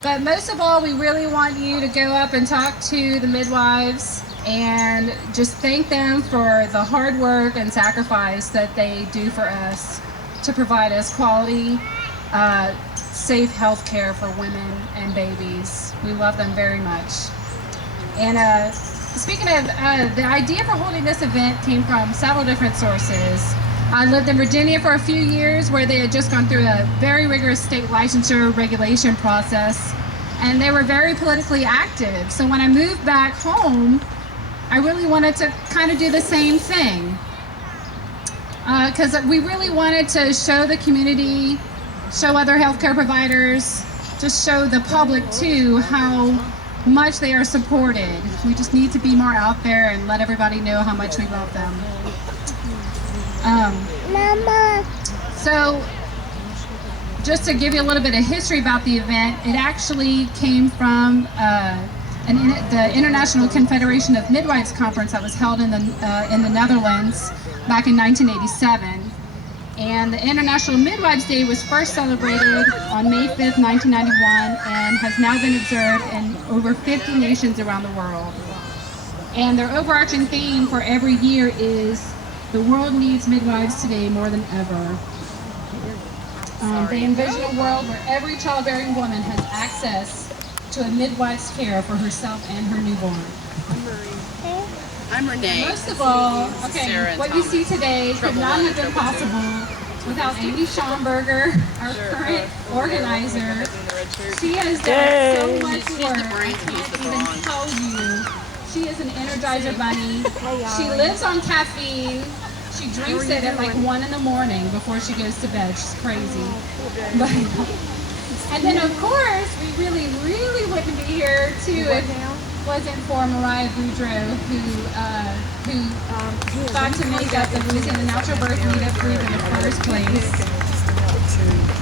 But most of all, we really want you to go up and talk to the midwives and just thank them for the hard work and sacrifice that they do for us to provide us quality, safe health care for women and babies. We love them very much. And speaking of, the idea for holding this event came from several different sources. I lived in Virginia for a few years where they had just gone through a very rigorous state licensure regulation process, and they were very politically active. So when I moved back home, I really wanted to kind of do the same thing. Because we really wanted to show the community, show other healthcare providers, just show the public too how much they are supported. We just need to be more out there and let everybody know how much we love them. Mama. So, just to give you a little bit of history about the event, it actually came from the International Confederation of Midwives conference that was held in the Netherlands back in 1987. And the International Midwives Day was first celebrated on May 5th, 1991, and has now been observed in over 50 nations around the world. And their overarching theme for every year is "The world needs midwives today more than ever." They envision a world where every childbearing woman has access to a midwife's care for herself and her newborn. I'm Renee. Most of all, okay, what you see today could not have been possible without Amy Shamburger, our current organizer. She has done so much work, I can't even tell you. She is an Energizer bunny. She lives on caffeine. She drinks it at like 1 in the morning before she goes to bed. She's crazy. But, and then of course, we really wouldn't be here too if it wasn't for Mariah Boudreaux, who thought to make up the Louisiana Natural Birth Meetup group in the first place.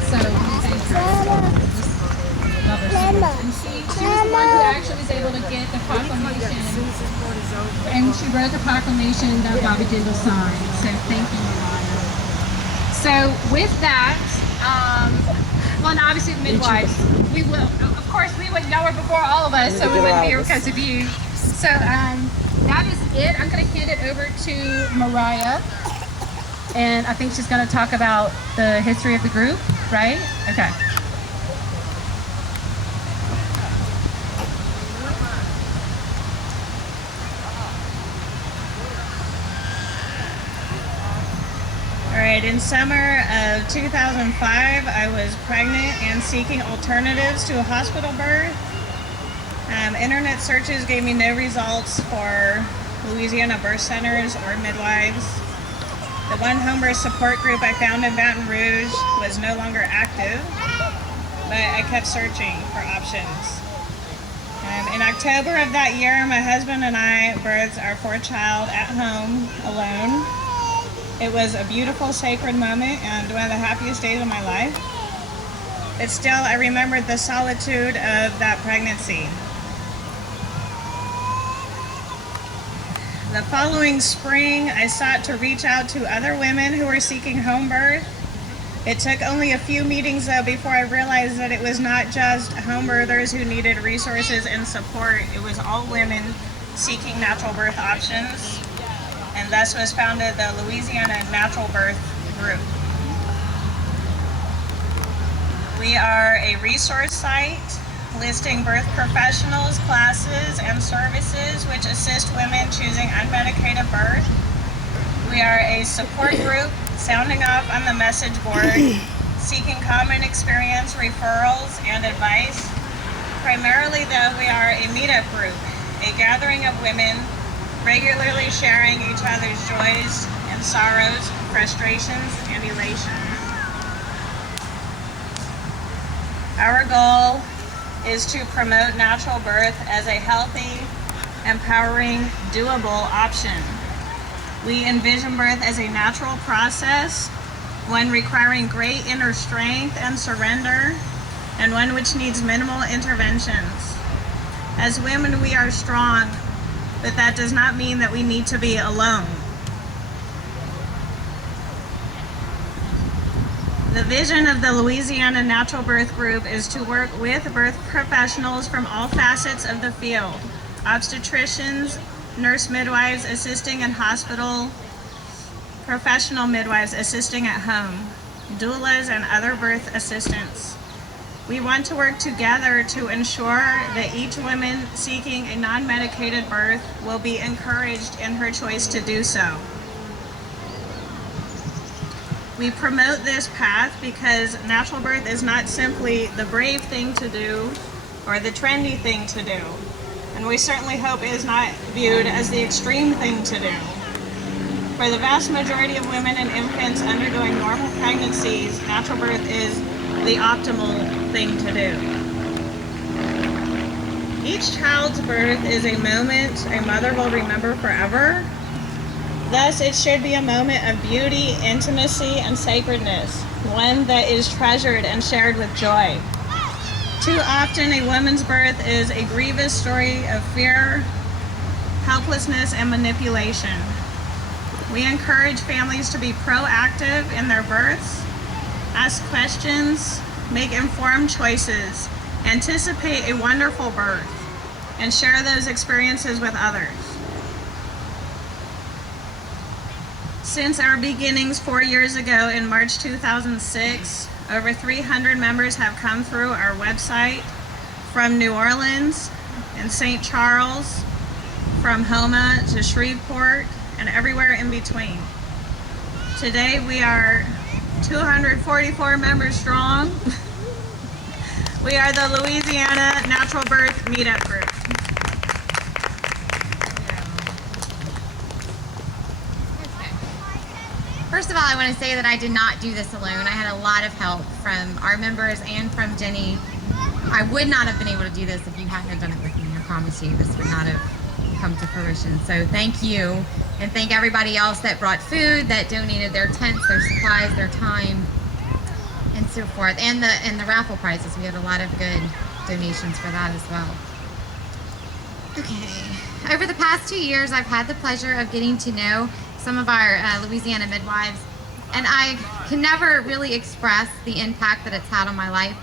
So we thank her. Love her so much. And she was the one who actually was able to get the proclamation, and she wrote the proclamation that Bobby Dindal signed. So thank you, Mariah. So with that, well, and obviously the midwives, we will, of course, we would know her before all of us, so we wouldn't be here because of you. So that is it. I'm going to hand it over to Mariah, and I think she's going to talk about the history of the group, right? Okay. Alright, in summer of 2005, I was pregnant and seeking alternatives to a hospital birth. Internet searches gave me no results for Louisiana birth centers or midwives. The one home birth support group I found in Baton Rouge was no longer active, but I kept searching for options. In October of that year, my husband and I birthed our fourth child at home alone. It was a beautiful, sacred moment and one of the happiest days of my life. But still, I remembered the solitude of that pregnancy. The following spring, I sought to reach out to other women who were seeking home birth. It took only a few meetings, though, before I realized that it was not just home birthers who needed resources and support. It was all women seeking natural birth options. And thus was founded the Louisiana Natural Birth Group. We are a resource site listing birth professionals, classes, and services which assist women choosing unmedicated birth. We are a support group sounding off on the message board, seeking common experience, referrals, and advice. Primarily, though, we are a meetup group, a gathering of women regularly sharing each other's joys and sorrows, frustrations, and elations. Our goal is to promote natural birth as a healthy, empowering, doable option. We envision birth as a natural process, one requiring great inner strength and surrender, and one which needs minimal interventions. As women, we are strong, but that does not mean that we need to be alone. The vision of the Louisiana Natural Birth Group is to work with birth professionals from all facets of the field: obstetricians, nurse midwives assisting in hospital, professional midwives assisting at home, doulas, and other birth assistants. We want to work together to ensure that each woman seeking a non-medicated birth will be encouraged in her choice to do so. We promote this path because natural birth is not simply the brave thing to do or the trendy thing to do, and we certainly hope it is not viewed as the extreme thing to do. For the vast majority of women and infants undergoing normal pregnancies, natural birth is the optimal thing to do. Each child's birth is a moment a mother will remember forever. Thus, it should be a moment of beauty, intimacy, and sacredness, one that is treasured and shared with joy. Too often, a woman's birth is a grievous story of fear, helplessness, and manipulation. We encourage families to be proactive in their births, ask questions, make informed choices, anticipate a wonderful birth, and share those experiences with others. Since our beginnings 4 years ago in March 2006, over 300 members have come through our website from New Orleans and St. Charles, from Homa to Shreveport, and everywhere in between. Today we are 244 members strong. We are the Louisiana Natural Birth Meetup Group. First of all, I want to say that I did not do this alone. I had a lot of help from our members and from Jenny. I would not have been able to do this if you hadn't done it with me. I promise you, this would not have come to fruition. So thank you, and thank everybody else that brought food, that donated their tents, their supplies, their time, and so forth. And the raffle prizes. We had a lot of good donations for that as well. Okay. Over the past 2 years, I've had the pleasure of getting to know some of our Louisiana midwives, and I can never really express the impact that it's had on my life.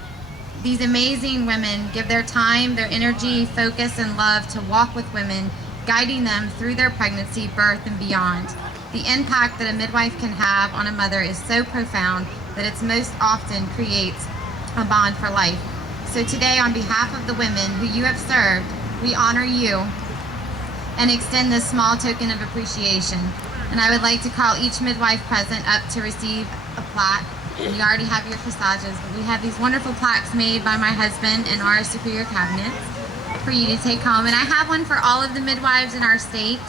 These amazing women give their time, their energy, focus, and love to walk with women, guiding them through their pregnancy, birth, and beyond. The impact that a midwife can have on a mother is so profound that it's most often creates a bond for life. So today, on behalf of the women who you have served, we honor you and extend this small token of appreciation. And I would like to call each midwife present up to receive a plaque. You already have your corsages, but we have these wonderful plaques made by my husband in our superior cabinets for you to take home. And I have one for all of the midwives in our state.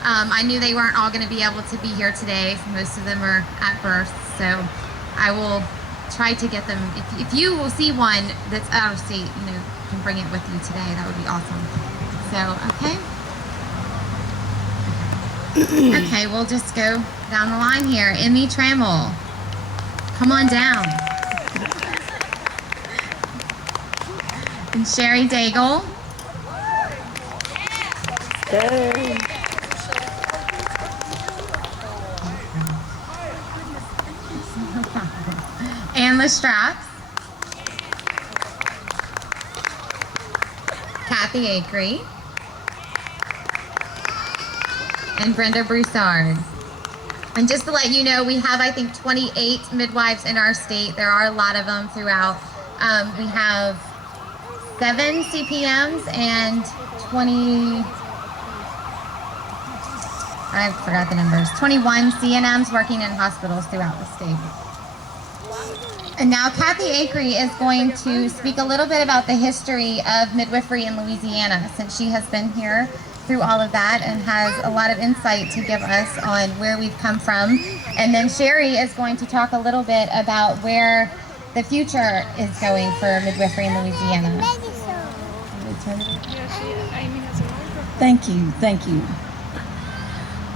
I knew they weren't all going to be able to be here today. Most of them are at birth, so I will try to get them. If you will see one that's out of state, you can bring it with you today. That would be awesome. So, okay. Okay, we'll just go down the line here. Emmy Trammell, come on down. And Sherry Daigle. Hey. Ann Lestraps. Kathy Acree. And Brenda Broussard. And just to let you know, we have, I think, 28 midwives in our state. There are a lot of them throughout. We have 7 CPMs and 20, I forgot the numbers, 21 CNMs working in hospitals throughout the state. And now Kathy Acree is going to speak a little bit about the history of midwifery in Louisiana, since she has been here through all of that and has a lot of insight to give us on where we've come from. And then Sherry is going to talk a little bit about where the future is going for midwifery in Louisiana. Thank you, thank you.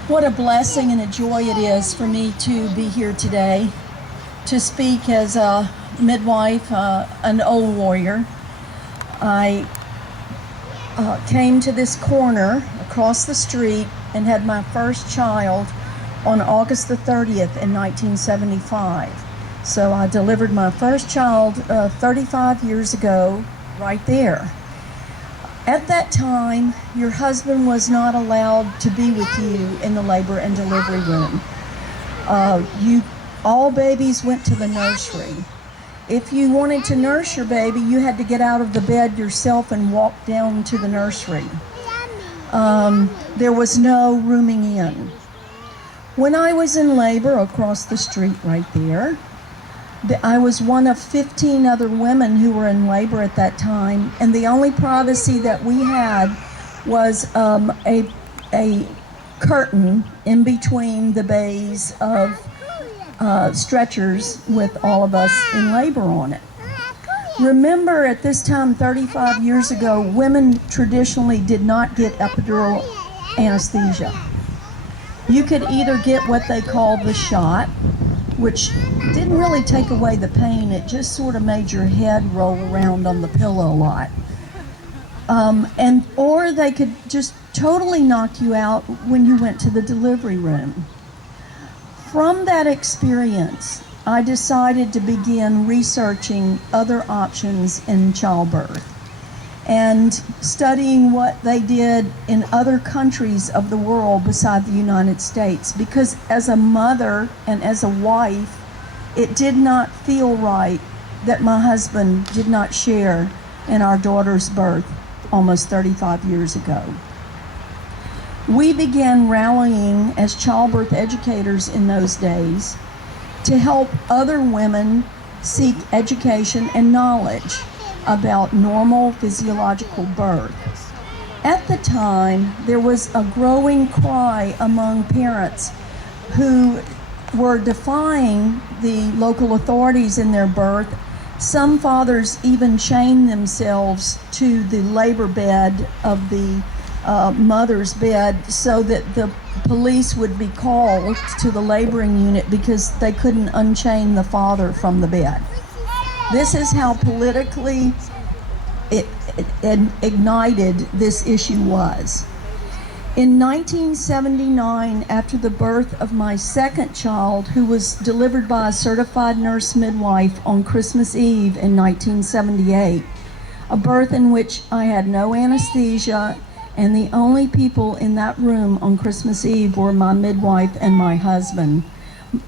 What a blessing and a joy it is for me to be here today to speak as a midwife, an old warrior. I came to this corner across the street and had my first child on August the 30th in 1975. So I delivered my first child 35 years ago right there. At that time, your husband was not allowed to be with you in the labor and delivery room. All babies went to the nursery. If you wanted to nurse your baby, you had to get out of the bed yourself and walk down to the nursery. There was no rooming in. When I was in labor across the street right there, I was one of 15 other women who were in labor at that time, and the only privacy that we had was a curtain in between the bays of stretchers with all of us in labor on it. Remember, at this time, 35 years ago, women traditionally did not get epidural anesthesia. You could either get what they call the shot, which didn't really take away the pain, it just sort of made your head roll around on the pillow a lot. Or they could just totally knock you out when you went to the delivery room. From that experience, I decided to begin researching other options in childbirth and studying what they did in other countries of the world beside the United States, because as a mother and as a wife, it did not feel right that my husband did not share in our daughter's birth almost 35 years ago. We began rallying as childbirth educators in those days to help other women seek education and knowledge about normal physiological birth. At the time, there was a growing cry among parents who were defying the local authorities in their birth. Some fathers even chained themselves to the labor bed of the mother's bed so that the police would be called to the laboring unit because they couldn't unchain the father from the bed. This is how politically it ignited this issue was. In 1979, after the birth of my second child, who was delivered by a certified nurse midwife on Christmas Eve in 1978, a birth in which I had no anesthesia, and the only people in that room on Christmas Eve were my midwife and my husband.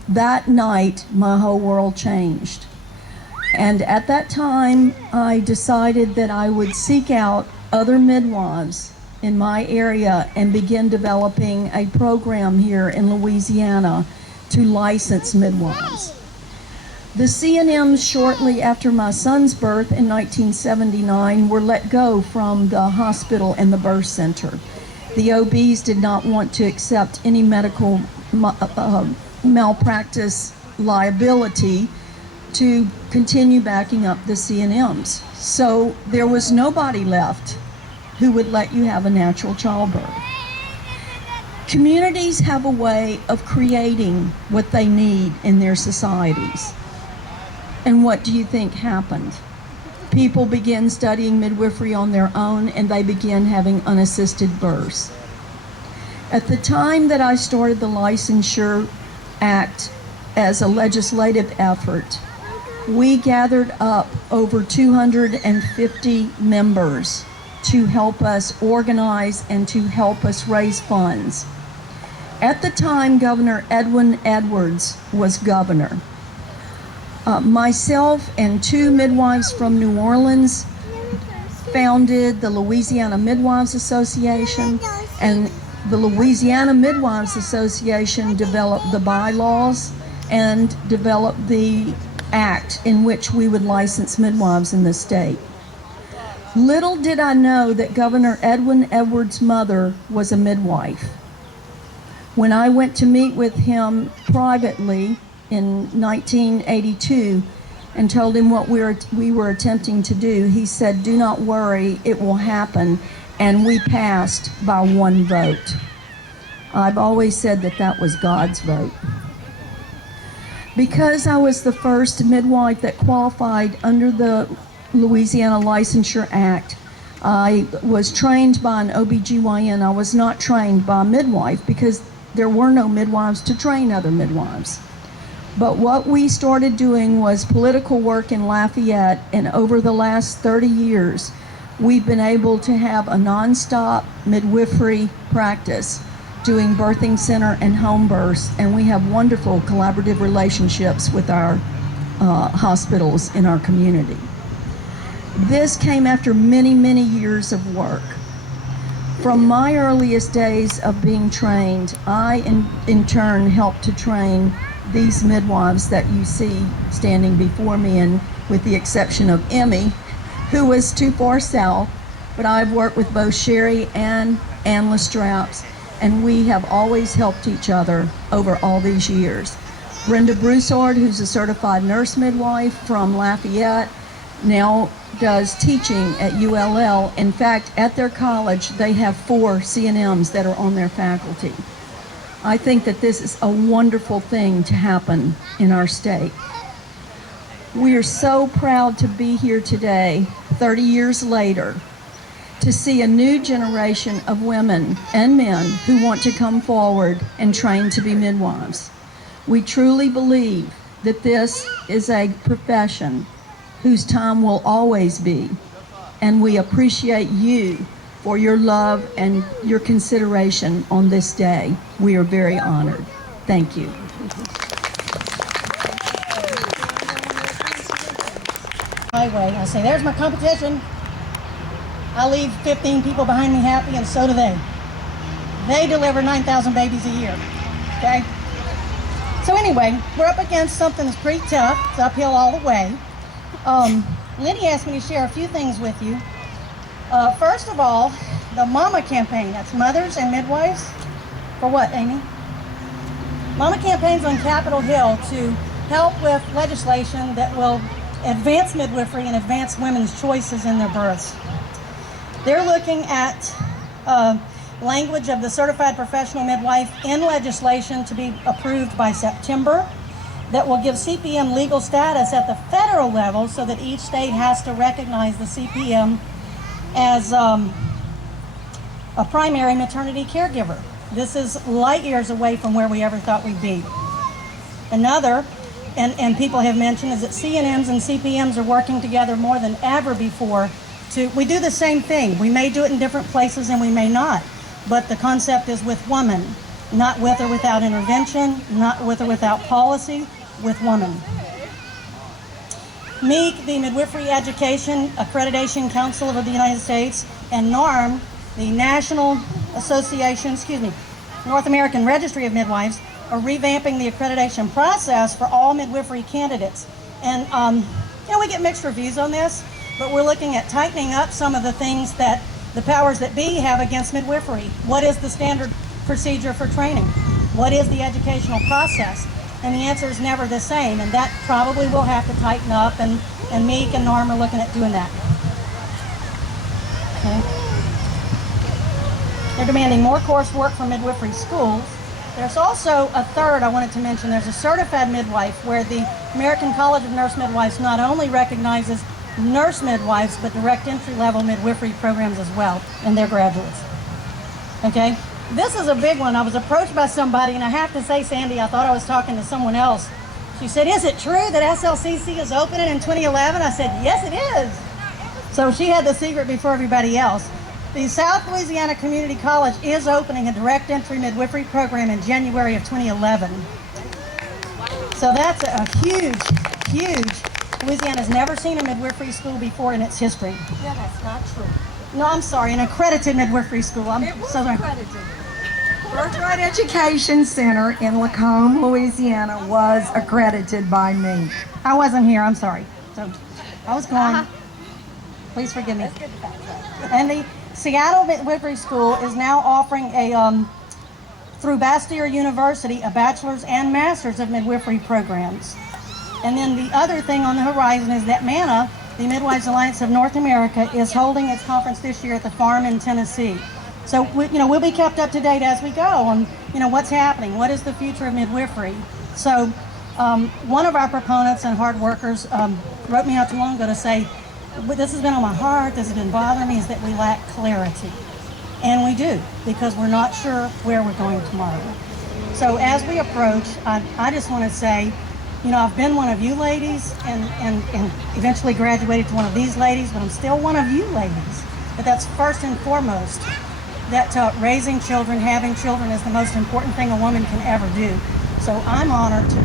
That night, my whole world changed. And at that time, I decided that I would seek out other midwives in my area and begin developing a program here in Louisiana to license midwives. The CNMs shortly after my son's birth in 1979 were let go from the hospital and the birth center. The OBs did not want to accept any medical malpractice liability to continue backing up the CNMs. So there was nobody left who would let you have a natural childbirth. Communities have a way of creating what they need in their societies. And what do you think happened? People began studying midwifery on their own, and they began having unassisted births. At the time that I started the Licensure Act as a legislative effort, we gathered up over 250 members to help us organize and to help us raise funds. At the time, Governor Edwin Edwards was governor. Myself and two midwives from New Orleans founded the Louisiana Midwives Association, and the Louisiana Midwives Association developed the bylaws and developed the act in which we would license midwives in the state. Little did I know that Governor Edwin Edwards' mother was a midwife. When I went to meet with him privately in 1982 and told him what we were attempting to do, he said, "Do not worry, it will happen," and we passed by one vote. I've always said that that was God's vote. Because I was the first midwife that qualified under the Louisiana Licensure Act, I was trained by an OBGYN. I was not trained by a midwife because there were no midwives to train other midwives. But what we started doing was political work in Lafayette, and over the last 30 years, we've been able to have a nonstop midwifery practice doing birthing center and home births, and we have wonderful collaborative relationships with our hospitals in our community. This came after many, many years of work. From my earliest days of being trained, I in turn helped to train these midwives that you see standing before me, and with the exception of Emmy, who was too far south, but I've worked with both Sherry and Ann Lestraps, and we have always helped each other over all these years. Brenda Broussard, who's a certified nurse midwife from Lafayette, now does teaching at ULL. In fact, at their college, they have 4 CNMs that are on their faculty. I think that this is a wonderful thing to happen in our state. We are so proud to be here today, 30 years later, to see a new generation of women and men who want to come forward and train to be midwives. We truly believe that this is a profession whose time will always be, and we appreciate you for your love and your consideration on this day. We are very honored. Thank you. Highway. I say, there's my competition. I leave 15 people behind me happy, and so do they. They deliver 9,000 babies a year, okay? So anyway, we're up against something that's pretty tough. It's uphill all the way. Lindy asked me to share a few things with you. First of all, the MAMA campaign, that's Mothers and Midwives. For what, Amy? MAMA campaign's on Capitol Hill to help with legislation that will advance midwifery and advance women's choices in their births. They're looking at language of the certified professional midwife in legislation to be approved by September that will give CPM legal status at the federal level so that each state has to recognize the CPM as a primary maternity caregiver. This is light years away from where we ever thought we'd be. Another, and people have mentioned, is that CNMs and CPMs are working together more than ever before. We do the same thing. We may do it in different places and we may not, but the concept is with woman, not with or without intervention, not with or without policy, with woman. MEAC, the Midwifery Education Accreditation Council of the United States, and NARM, the National Association, North American Registry of Midwives, are revamping the accreditation process for all midwifery candidates. And we get mixed reviews on this, but we're looking at tightening up some of the things that the powers that be have against midwifery. What is the standard procedure for training? What is the educational process? And the answer is never the same, and that probably will have to tighten up, and MEAC and NARM are looking at doing that. Okay. They're demanding more coursework for midwifery schools. There's also a third I wanted to mention. There's a certified midwife where the American College of Nurse Midwives not only recognizes nurse midwives, but direct entry-level midwifery programs as well, and their graduates. Okay? This is a big one. I was approached by somebody, and I have to say, Sandy, I thought I was talking to someone else. She said, is it true that SLCC is opening in 2011? I said, yes, it is. So she had the secret before everybody else. The South Louisiana Community College is opening a direct entry midwifery program in January of 2011. So that's a huge, Louisiana's never seen a midwifery school before in its history. Yeah, that's not true. No, I'm sorry, an accredited midwifery school. It was accredited. Birthright Education Center in Lacombe, Louisiana was accredited by me. I wasn't here, I'm sorry. So I was gone. Please forgive me. And the Seattle Midwifery School is now offering through Bastyr University, a bachelor's and master's of midwifery programs. And then the other thing on the horizon is that MANA, the Midwives Alliance of North America, is holding its conference this year at the farm in Tennessee. So we'll be kept up to date as we go on what's happening, what is the future of midwifery. So one of our proponents and hard workers wrote me not too long ago to say, this has been on my heart, this has been bothering me, is that we lack clarity. And we do, because we're not sure where we're going tomorrow. So as we approach, I just want to say, You know, I've been one of you ladies and eventually graduated to one of these ladies, but I'm still one of you ladies. But that's first and foremost, that raising children, having children is the most important thing a woman can ever do. So I'm honored to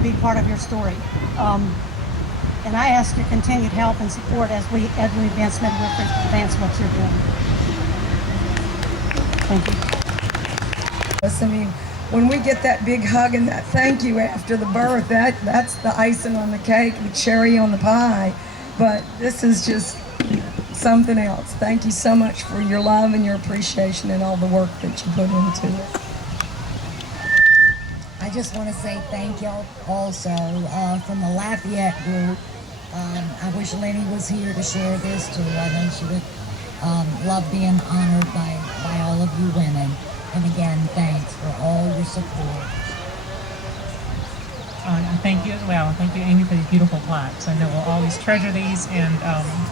be part of your story. And I ask your continued help and support as we advance midwifery, advance what you're doing. Thank you. I mean, when we get that big hug and that thank you after the birth, that's the icing on the cake, the cherry on the pie. But this is just something else. Thank you so much for your love and your appreciation and all the work that you put into it. I just want to say thank y'all also from the Lafayette group. I wish Lenny was here to share this too. I know she would love being honored by all of you women. And again, thanks for all your support. Thank you as well. Thank you, Amy, for these beautiful plaques. I know we'll always treasure these, and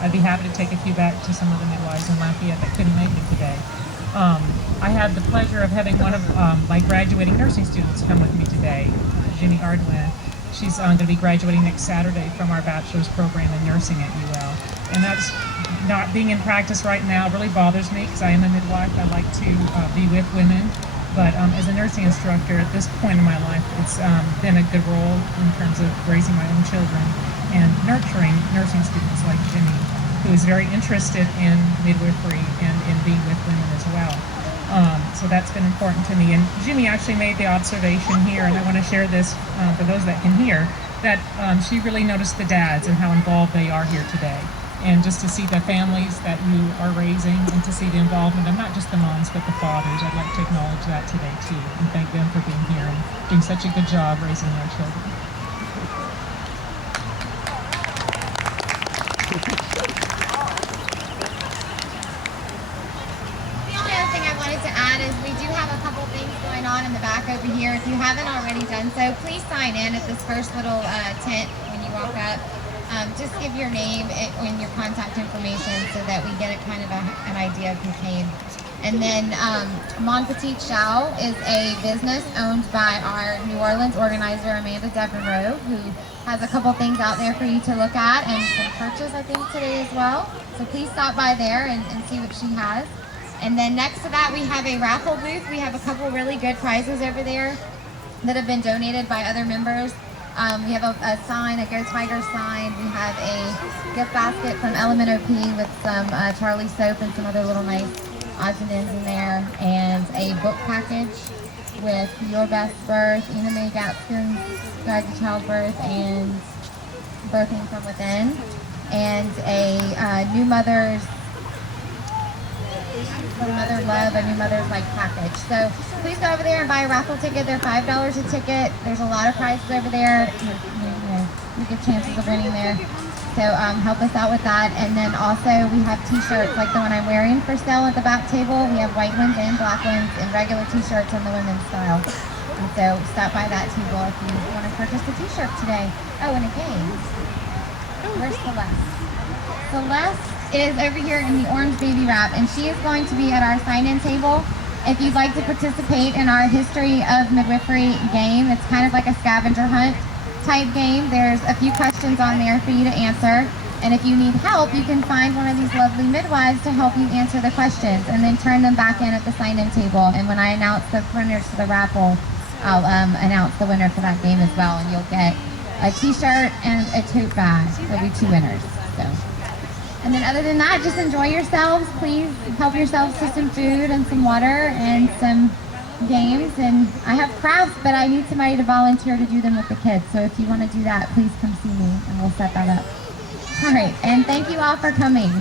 I'd be happy to take a few back to some of the midwives in Lafayette that couldn't make it today. I had the pleasure of having one of my graduating nursing students come with me today, Jenny Ardwin. She's going to be graduating next Saturday from our bachelor's program in nursing at UL. And that's not being in practice right now really bothers me because I am a midwife. I like to be with women. But as a nursing instructor at this point in my life, it's been a good role in terms of raising my own children and nurturing nursing students like Jenny, who is very interested in midwifery and in being with women as well. So that's been important to me. And Jimmy actually made the observation here, and I want to share this for those that can hear, that she really noticed the dads and how involved they are here today. And just to see the families that you are raising and to see the involvement of not just the moms but the fathers, I'd like to acknowledge that today too and thank them for being here and doing such a good job raising our children. The only other thing I wanted to add is we do have a couple things going on in the back over here. If you haven't already done so, please sign in at this first little tent when you walk up. Just give your name and your contact information so that we get a kind of an idea of who came. And then Mon Petite Chow is a business owned by our New Orleans organizer, Amanda Devereaux, who has a couple things out there for you to look at and some purchase, I think, today as well. So please stop by there and see what she has. And then next to that, we have a raffle booth. We have a couple really good prizes over there that have been donated by other members. We have a sign, a Go Tiger sign. We have a gift basket from Element OP with some Charlie soap and some other little nice odds and ends in there, and a book package with Your Best Birth, Ina Mae Gatskin's Guide to Childbirth and Birthing from Within, and a New Mother's Mother Love, a New Mother's like package. So please go over there and buy a raffle ticket. They're $5 a ticket. There's a lot of prizes over there. You get chances of winning there. So help us out with that. And then also we have t-shirts like the one I'm wearing for sale at the back table. We have white ones and black ones and regular t-shirts in the women's style. And so stop by that table if you want to purchase a t-shirt today. Oh, and a game. Where's Celeste? Celeste is over here in the orange baby wrap, and she is going to be at our sign-in table. If you'd like to participate in our history of midwifery game, it's kind of like a scavenger hunt type game. There's a few questions on there for you to answer, and if you need help, you can find one of these lovely midwives to help you answer the questions and then turn them back in at the sign-in table. And when I announce the winners for the raffle, I'll announce the winner for that game as well, and you'll get a t-shirt and a tote bag. There'll be 2 winners. So. And then other than that, just enjoy yourselves. Please help yourselves to some food and some water and some games. And I have crafts, but I need somebody to volunteer to do them with the kids. So if you want to do that, please come see me and we'll set that up. All right, and thank you all for coming.